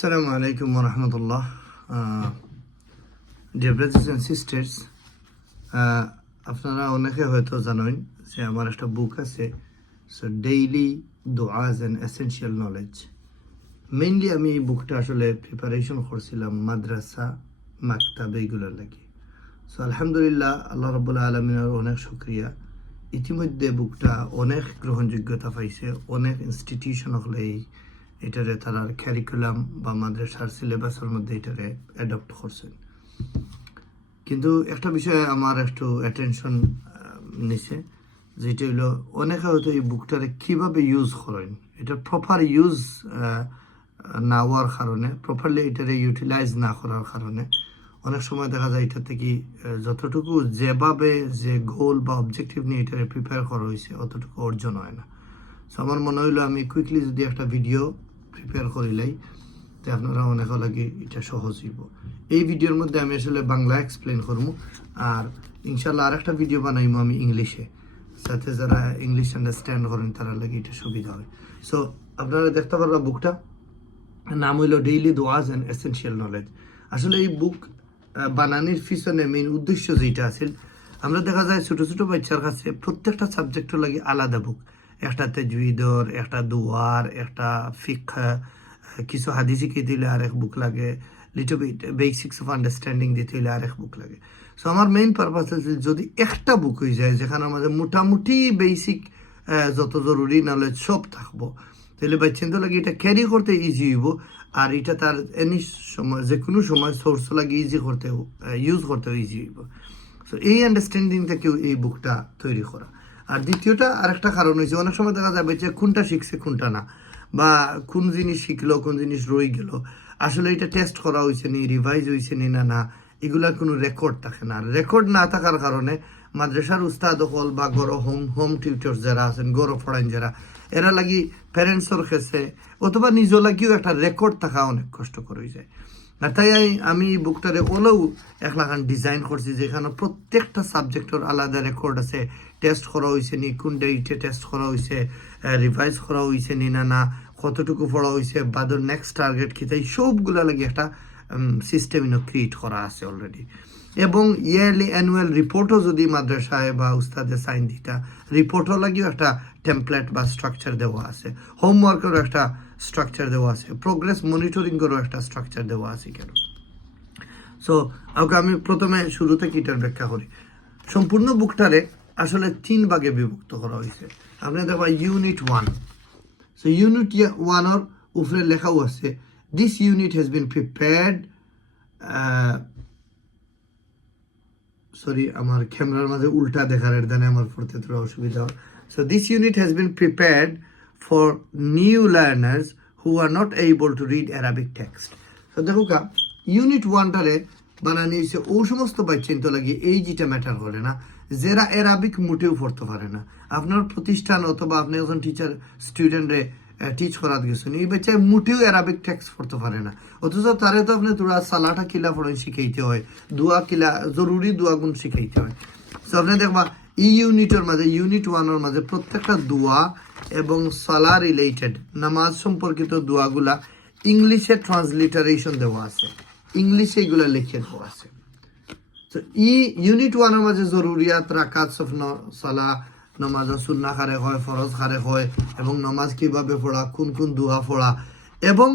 Assalamu alaikum wa rahmatullah. Dear brothers and sisters, আপনারা অনেকে হয়তো জানেন যে আমার একটা বুক আছে, so daily duas and essential knowledge. Mainly আমি এই বুকটা আসলে প্রিপারেশন করছিলাম মাদ্রাসা মাকতাব এইগুলোর লাগে। সো আলহামদুলিল্লাহ, আল্লাহ রাব্বুল আলামিনের অনেক শুকরিয়া, ইতিমধ্যে বুকটা অনেক গ্রহণযোগ্যতা পাইছে। অনেক ইনস্টিটিউশন হলে এটারে তারা ক্যারিকুলাম বা মাদ্রাসার সিলেবাসের মধ্যে এটারে অ্যাডপ্ট করছেন। কিন্তু একটা বিষয়ে আমার একটু অ্যাটেনশন নিছে, যেটা হলো অনেকে হয়তো এই বুকটারে কীভাবে ইউজ করেন, এটা প্রপার ইউজ না হওয়ার কারণে, প্রপারলি এটারে ইউটিলাইজ না করার কারণে অনেক সময় দেখা যায় এটা থেকে যতটুকু যেভাবে যে গোল বা অবজেক্টিভ নিয়ে এটারে প্রিপেয়ার করা হয়েছে অতটুকু অর্জন হয় না। সো আমার মনে হইলো আমি কুইকলি যদি একটা ভিডিও প্রিপেয়ার করিলাই তো আপনারা অনেক লাগে এটা সহজ হইব। এই ভিডিওর মধ্যে আমি আসলে বাংলা এক্সপ্লেন করবো, আর ইনশাল্লাহ আর একটা ভিডিও বানাইবো আমি ইংলিশে, সাথে যারা ইংলিশ আন্ডারস্ট্যান্ড করেন তারা লাগে এটা সুবিধা হয়। সো আপনারা দেখতে পারবা বুকটা নাম হইল daily duas and essential knowledge. আসলে এই বুক বানানির পিছনে মেইন উদ্দেশ্য যেটা আছে, আমরা দেখা যায় ছোটো ছোটো বাচ্চার কাছে প্রত্যেকটা সাবজেক্টও লাগে আলাদা বুক, একটা তাজউইদর, একটা দুয়ার, একটা ফিকহ, কিছু হাদিসি দিতে হলে আরেক বুক লাগে, little bit basics of understanding দিতে হলে আরেক বুক লাগে। সো আমার মেইন পারপাস আছে যদি একটা বুক হয়ে যায় যেখানে আমাদের মোটামুটি বেসিক যত জরুরি নলেজ সব থাকবো, তাহলে বাচ্চাদের লাগে এটা ক্যারি করতে ইজি হইব, আর এটা তার এনি সময় যে কোনো সময় সোর্স লাগে ইজি করতে ইউজ করতেও ইজি হইব। সো এই আন্ডারস্ট্যান্ডিং থেকেও এই বুকটা তৈরি করা। আর দ্বিতীয়টা আরেকটা কারণ হয়েছে, অনেক সময় দেখা যাবে যে কোনটা শিখছে কোনটা না, বা কোন জিনিস শিখলো কোন জিনিস রয়ে গেল, আসলে এটা টেস্ট করা হয়েছে নি, রিভাইজ হয়েছে নি না না, এগুলার কোনো রেকর্ড থাকে না। রেকর্ড না থাকার কারণে মাদ্রাসার উস্তাদ হল বা গড় হোম টিউটার্স যারা আছেন, গড় পড়াইন যারা, এরা লাগি প্যারেন্টসর কাছে অথবা নিজ লাগিও একটা রেকর্ড থাকা অনেক কষ্টকর হয়ে যায়। আর তাই আমি এই বুকটারে ওলেও একলাখান ডিজাইন করছি, যেখানে প্রত্যেকটা সাবজেক্টের আলাদা রেকর্ড আছে, টেস্ট করা হয়েছে নি, কোন ডেটে টেস্ট করা হয়েছে, রিভাইজ করা হয়েছে নি না না, কতটুকু পড়া হয়েছে, বাদর নেক্সট টার্গেট কী, তাই সবগুলো লাগে একটা সিস্টেম ক্রিয়েট করা আছে অলরেডি। এবং ইয়ারলি অ্যানুয়াল রিপোর্টও যদি মাদ্রাসায় বা উস্তাদে সাইন দিতা, রিপোর্টও লাগিও একটা টেমপ্লেট বা স্ট্রাকচার দেওয়া আছে, হোমওয়ার্কেরও একটা স্ট্রাকচার দেওয়া আছে, প্রোগ্রেস মনিটরিংয়েরও একটা স্ট্রাকচার দেওয়া আছে কেন। সো আমি প্রথমে শুরু থেকে এটার ব্যাখ্যা করি। সম্পূর্ণ বুকটারে আসলে 3 ভাগে বিভক্ত করা হয়েছে। আপনি দেখবা ইউনিট 1। সো ইউনিট 1-এর উপরে লেখাও আছে, this unit has been prepared, sorry আমার ক্যামেরার মাঝে উল্টা দেখার এর দ্বারা আমার পড়তে তোরা অসুবিধা হয়। So this unit has been prepared for new learners who are not able to read Arabic text. তো দেখো ইউনিট 1টারে বানানি হয়েছে ও সমস্ত বাচ্চা লাগে এই যেটা ম্যাটার করে না, যারা অ্যারাবিক মোটেও পড়তে পারে না। আপনার প্রতিষ্ঠান অথবা আপনি যখন টিচার স্টুডেন্টরে টিচ করাতে গেছেন, এই বাচ্চায় মোটেও অ্যারাবিক টেক্সট পড়তে পারে না, অথচ তারে তো আপনি তোরা সালাটা কিলা পড়েন শিখাইতে হয়, দোয়া কিলা জরুরি দোয়া গুণ শিখাইতে হয়। তো আপনি দেখবা এই ইউনিটের মাঝে, ইউনিট 1-এর মাঝে প্রত্যেকটা দোয়া এবং সালা রিলেটেড নামাজ সম্পর্কিত দোয়াগুলা ইংলিশে ট্রান্সলিটারেশন দেওয়া আছে, ইংলিশে এগুলো লিখে দেওয়া আছে। তো এই ইউনিট 1-এর মাঝে জরুরিয়াত, রাকাত, সালা, নমাজ সুন্নাহ খারে হয়, ফরজ খারে হয়, এবং নমাজ কিভাবে পড়া, কোন কোন দোয়া পড়া, এবং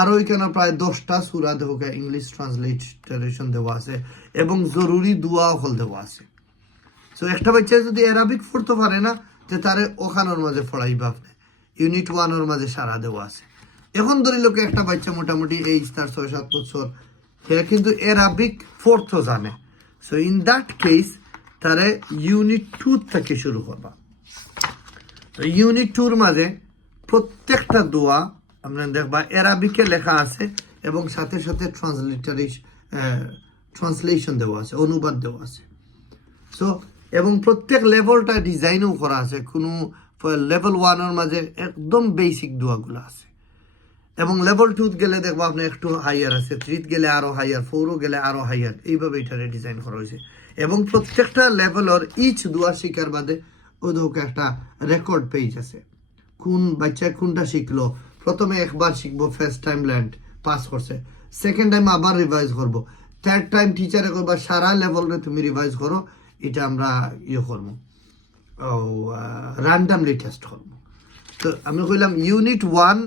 আরও এখানে প্রায় 10টা সূরা দেখে ইংলিশ ট্রান্সলিটারেশন দেওয়া আছে, এবং জরুরি দোয়া হল দেওয়া আছে। সো একটা বাচ্চা যদি অ্যারাবিক পড়তে পারে না, যে তারে ওখানোর মাঝে পড়াইবা আপনি, ইউনিট 1-এর মাঝে সারা দেওয়া আছে। এখন ধরি লোকে একটা বাচ্চা মোটামুটি তার 6-7 বছর, সে কিন্তু অ্যারাবিক পড়তে জানে। সো ইন দ্যাট কেস তারে ইউনিট 2 থেকে শুরু করবা। তো ইউনিট 2-র মাঝে প্রত্যেকটা দোয়া আপনার দেখবা অ্যারাবিকে লেখা আছে, এবং সাথে সাথে ট্রান্সলেশন দেওয়া আছে, অনুবাদ দেওয়া আছে। সো এবং প্রত্যেক লেভেলটা ডিজাইনও করা আছে, কোনো লেভেল 1-এর মাঝে একদম বেসিক দোয়াগুলো আছে, এবং লেভেল 2 গেলে দেখবা আপনি একটু হাইয়ার আছে, 3 গেলে আরো হাইয়ার, 4 গেলে আরো হাইয়ার, এইভাবে এটারে ডিজাইন করা হয়েছে। এবং প্রত্যেকটা লেভেলের ইচ দোয়া শিকার বাদে ওদেরকে একটা রেকর্ড পেজ আছে, কোন বাচ্চা কোনটা শিখলো। প্রথমে একবার শিখবো ফার্স্ট টাইম ল্যান্ড, পাস করছে, সেকেন্ড টাইম আবার রিভাইজ করবো, থার্ড টাইম টিচারে করবা সারা লেভেলরে তুমি রিভাইজ করো, এটা আমরা করবো র্যান্ডামলি টেস্ট করবো। তো আমি কইলাম ইউনিট 1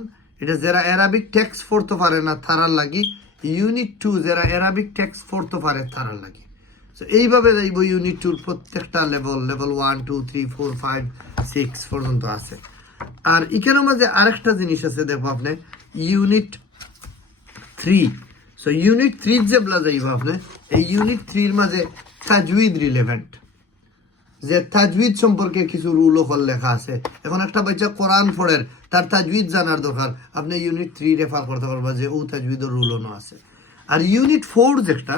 এটা যারা অ্যারাবিক টেক্সট পড়তে পারে না তারার লাগি, ইউনিট 2 যারা অ্যারাবিক টেক্সট পড়তে পারে তারার লাগি। তো এইভাবে যাইব ইউনিট 2 প্রত্যেকটা লেভেল 1 2 3 4 5 6 পর্যন্ত আছে। আর এখানের মাঝে আরেকটা জিনিস আছে, দেখো আপনি ইউনিট 3। সো ইউনিট 3 যে বলা যাইব আপনি, এই ইউনিট 3 মাঝে তাজউইদ রিলেভেন্ট, যে তাজউইদ সম্পর্কে কিছু রুল ও লেখা আছে। এখন একটা বাচ্চা কোরআন পড়ের, তার তাজউইদ জানার দরকার, আপনি ইউনিট 3 রেফার করতে পারবা যে ও তাজউইদের রুলও আছে। আর ইউনিট 4 যেটা,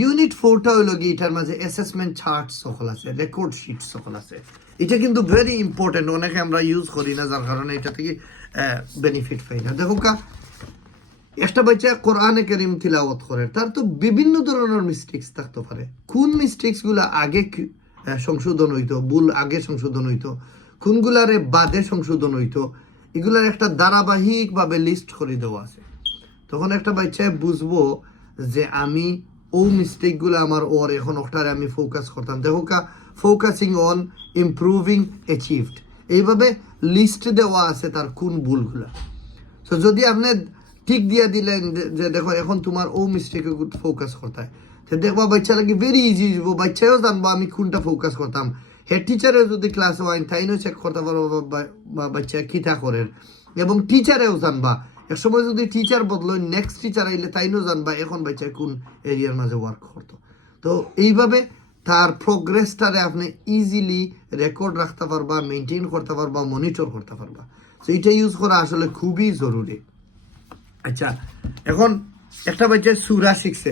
ইউনিট 4টা হইল কি এটার মাঝে অ্যাসেসমেন্ট চার্ট সকল আছে, রেকর্ড শিট সকল আছে। এটা কিন্তু ভেরি ইম্পর্টেন্ট, অনেকে আমরা ইউজ করি না, যার কারণে এটা থেকে বেনিফিট পাই না। দেখো একটা বাচ্চা কোরআনে কারীম তিলাওয়াত করে, তার তো বিভিন্ন ধরনের মিস্টেক্স থাকতে পারে। কোন মিস্টেক্স গুলা আগে সংশোধন হইতো, ভুল আগে সংশোধন হইতো, কোনগুলারে বাদে সংশোধন হইতো, এগুলার একটা ধারাবাহিকভাবে লিস্ট করে দেওয়া আছে। তখন একটা বাচ্চা বুঝবো যে আমি ও মিস্টেকগুলো আমার ওর এখন ওটারে আমি ফোকাস করতাম। দেখো ফোকাসিং অন ইমপ্রুভিং অ্যাচিভড, এইভাবে লিস্ট দেওয়া আছে তার কোন ভুলগুলা। তো যদি আপনি ঠিক দিয়ে দিলেন যে দেখো এখন তোমার ও মিস্টেকে ফোকাস করতে হয়, তো দেখবা বাচ্চা লাগে ভেরি ইজি, বাচ্চাও জানবো আমি কোনটা ফোকাস করতাম। হেড টিচারেও যদি ক্লাস ওয়াইন তাইনও চেক করতে পারবো বাচ্চা কিটা করেন, এবং টিচারেও জানবা। এক সময় যদি টিচার বদলো, নেক্সট টিচার আইলে তাইনও জানবা এখন বাচ্চা কোন এরিয়ার মাঝে ওয়ার্ক করতো। তো এইভাবে তার প্রোগ্রেসটারে আপনি ইজিলি রেকর্ড রাখতে পারবা, মেনটেন করতে পারবা, মনিটর করতে পারবা। তো এটা ইউজ করা আসলে খুবই জরুরি। আচ্ছা, এখন একটা বাচ্চা সূরা শিখছে,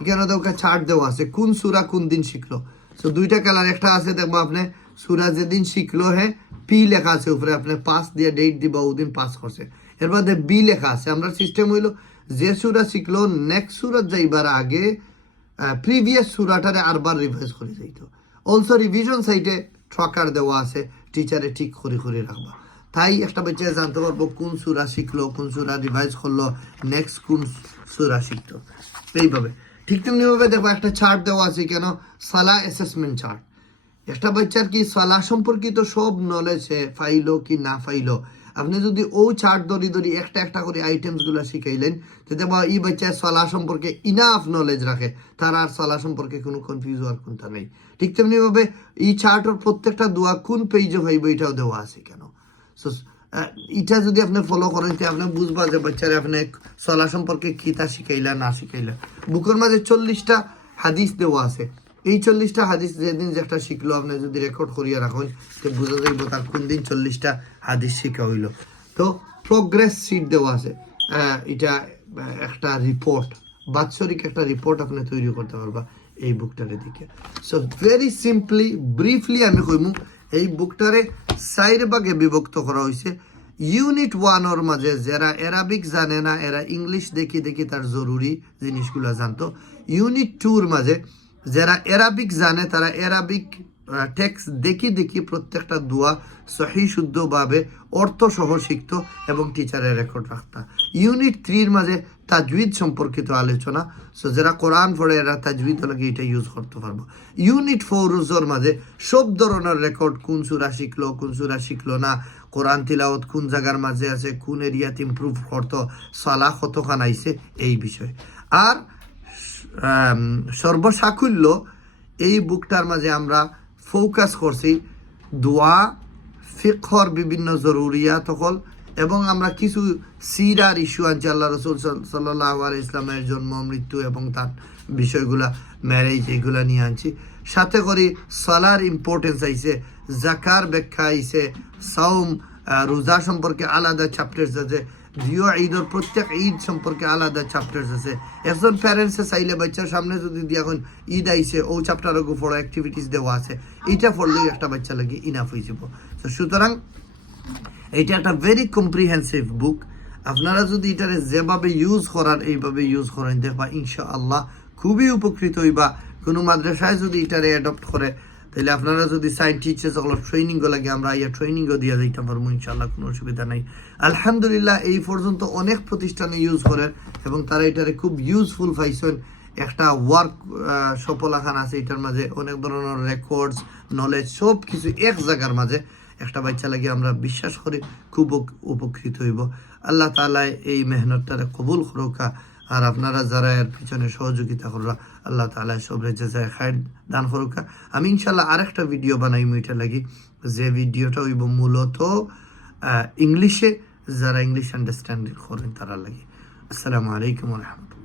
এখানে ওকে চার্ট দেওয়া আছে কোন সূরা কোন দিন শিখলো। তো দুইটা কালার, একটা আছে দেখবো আপনি সূরা যেদিন শিখলো হ্যাঁ পি লেখা আছে উপরে, আপনি পাস দিয়ে ডেট দিবা ওদিন পাস করছে। এর মধ্যে বি লেখা আছে। আমরা সিস্টেম হইলো যে সূরা শিখলো নেক্সট সূরা যাইবার আগে প্রিভিয়াস সূরাটারে আরবার রিভাইজ করে যাইতো। অলসো রিভিশন সাইটে ট্র্যাকার দেওয়া আছে, টিচারে ঠিক করে রাখবা। তাই একটা বাচ্চা জানতে পারবো কোন সূরা শিখলো, কোন সূরা রিভাইজ করলো, নেক্সট কোন সূরা শিখতো। এইভাবে ঠিক তেমনিভাবে দেখবো একটা চার্ট দেওয়া আছে, কেন সালাহ অ্যাসেসমেন্ট চার্ট। একটা বাচ্চার কি সালাহ সম্পর্কিত সব নলেজ ফাইলো কি না ফাইলো, আপনি যদি ও চার্ট ধরি একটা একটা করে আইটেমসগুলো শিখাইলেন, তো দেখবা এই বাচ্চা সালাহ সম্পর্কে ইনাফ নলেজ রাখে, তার আর সালাহ সম্পর্কে কোনো কনফিউজ হওয়ার কোনটা নেই। ঠিক তেমনিভাবে এই চার্টের প্রত্যেকটা দোয়া কোন পেজে হইব এটাও দেওয়া আছে কেন। সো এটা যদি আপনি ফলো করেন তো আপনি বুঝবা যে বাচ্চারা আপনি সালাহ সম্পর্কে কিতা শিখাইলা না শিখাইলা। বুকের মাঝে 40টা হাদিস দেওয়া আছে, এই 40টা হাদিস যেদিন যেটা শিখলো আপনি যদি রেকর্ড করিয়া রাখেন তো বোঝা যাইব তার কোন দিন 40টা হাদিস শিখা হইলো। তো প্রোগ্রেস শিট দেওয়া আছে, এটা একটা রিপোর্ট, বাৎসরিক একটা রিপোর্ট আপনি তৈরি করতে পারবা এই বুকটারে দিকে। সো ভেরি সিম্পলি ব্রিফলি আমি কইমু এই বুকটারে 4 ভাগে বিভক্ত করা হয়েছে। ইউনিট 1 মাঝে যারা অ্যারাবিক জানে না, এরা ইংলিশ দেখি তার জরুরি জিনিসগুলো জানতো। ইউনিট 2 মাঝে যারা অ্যারাবিক জানে তারা অ্যারাবিক টেক্সট দেখি প্রত্যেকটা দোয়া সহি শুদ্ধভাবে অর্থ সহ শিখত এবং টিচারের রেকর্ড রাখতা। ইউনিট 3 মাঝে তাজউইদ সম্পর্কিত আলোচনা, সো যারা কোরআন পড়ে এরা তাজউইদ লাগে এটা ইউজ করতে পারবো। ইউনিট 4 মাঝে সব ধরনের রেকর্ড, কোন সূরা শিখলো কোন সূরা শিখলো না, কোরআন তিলাওয়াত কোন জায়গার মাঝে আছে, কোন এরিয়াতে ইমপ্রুভ করতো, সালাহ কতখান আইছে, এই বিষয়। আর সর্বসাকুল্য এই বুকটার মাঝে আমরা ফোকাস করছি দোয়া, ফিকহর বিভিন্ন জরুরিয়াত হল, এবং আমরা কিছু সিরার ইস্যু আনছি, আল্লাহ রসুল সাল্লাল্লাহু আলাইহি ইসলামের জন্ম মৃত্যু এবং তার বিষয়গুলা, ম্যারেজ, এগুলা নিয়ে আনছি। সাথে করে সালার ইম্পর্টেন্স আইছে, জাকার ব্যাখ্যা আইছে, সাওম রোজা সম্পর্কে আলাদা চ্যাপ্টার্স আছে, জিও ঈদের প্রত্যেক ঈদ সম্পর্কে আলাদা চ্যাপ্টার্স আছে। একজন প্যারেন্টসে চাইলে বাচ্চার সামনে যদি দিয়ে এখন ঈদ আইছে ও চ্যাপ্টারের উপর অ্যাক্টিভিটিস দেওয়া আছে, এইটা পড়লেই একটা বাচ্চা লাগে ইনাফ হয়ে যাব। তো সুতরাং এইটা একটা ভেরি কম্প্রিহেন্সিভ বুক। আপনারা যদি এটারে যেভাবে ইউজ করার এইভাবে ইউজ করেন দেখবা ইনশাআল্লাহ খুবই উপকৃত হইবা। কোনো মাদ্রাসায় যদি এটারে অ্যাডপ্ট করে তাহলে আপনারা যদি সাইন টিচার্স ওগুলো ট্রেনিংও লাগে আমরা ইয়া ট্রেনিংও দিয়ে দিতে পারবো ইনশাল্লাহ, কোনো অসুবিধা নাই। আলহামদুলিল্লাহ এই পর্যন্ত অনেক প্রতিষ্ঠানে ইউজ করেন এবং তারা এটারে খুব ইউজফুল পাইছেন। একটা ওয়ার্ক সফলাখান আছে, এটার মাঝে অনেক ধরনের রেকর্ডস নলেজ সব কিছু এক জায়গার মাঝে একটা বাচ্চা লাগে আমরা বিশ্বাস করি খুব উপকৃত হইব। আল্লাহ তাআলা এই মেহনতটারে কবুল করুকা, আর আপনারা যারা এর পিছনে সহযোগিতা কররা আল্লাহ তাআলা সবরে জাযায়ে খায়ের দান করুকা। আমি ইনশাল্লাহ আরেকটা ভিডিও বানাইমু এটা লাগি, যে ভিডিওটা হইব মূলত ইংলিশে, যারা ইংলিশ আন্ডারস্ট্যান্ডিং করেন তারা লাগে। আসসালামু আলাইকুম ওয়া রাহমাতুল্লাহ।